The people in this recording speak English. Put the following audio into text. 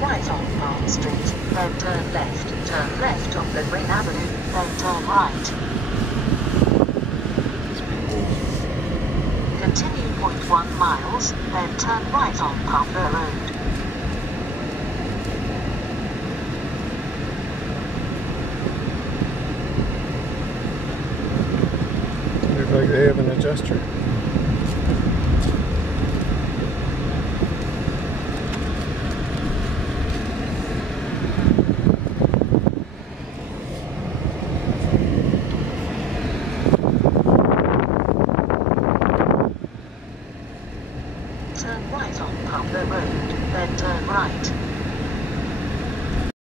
right on Palm Street, then turn left on Green Avenue, then turn right. Continue 0.1 miles, then turn right on Palmer Road. Looks like they have an adjuster.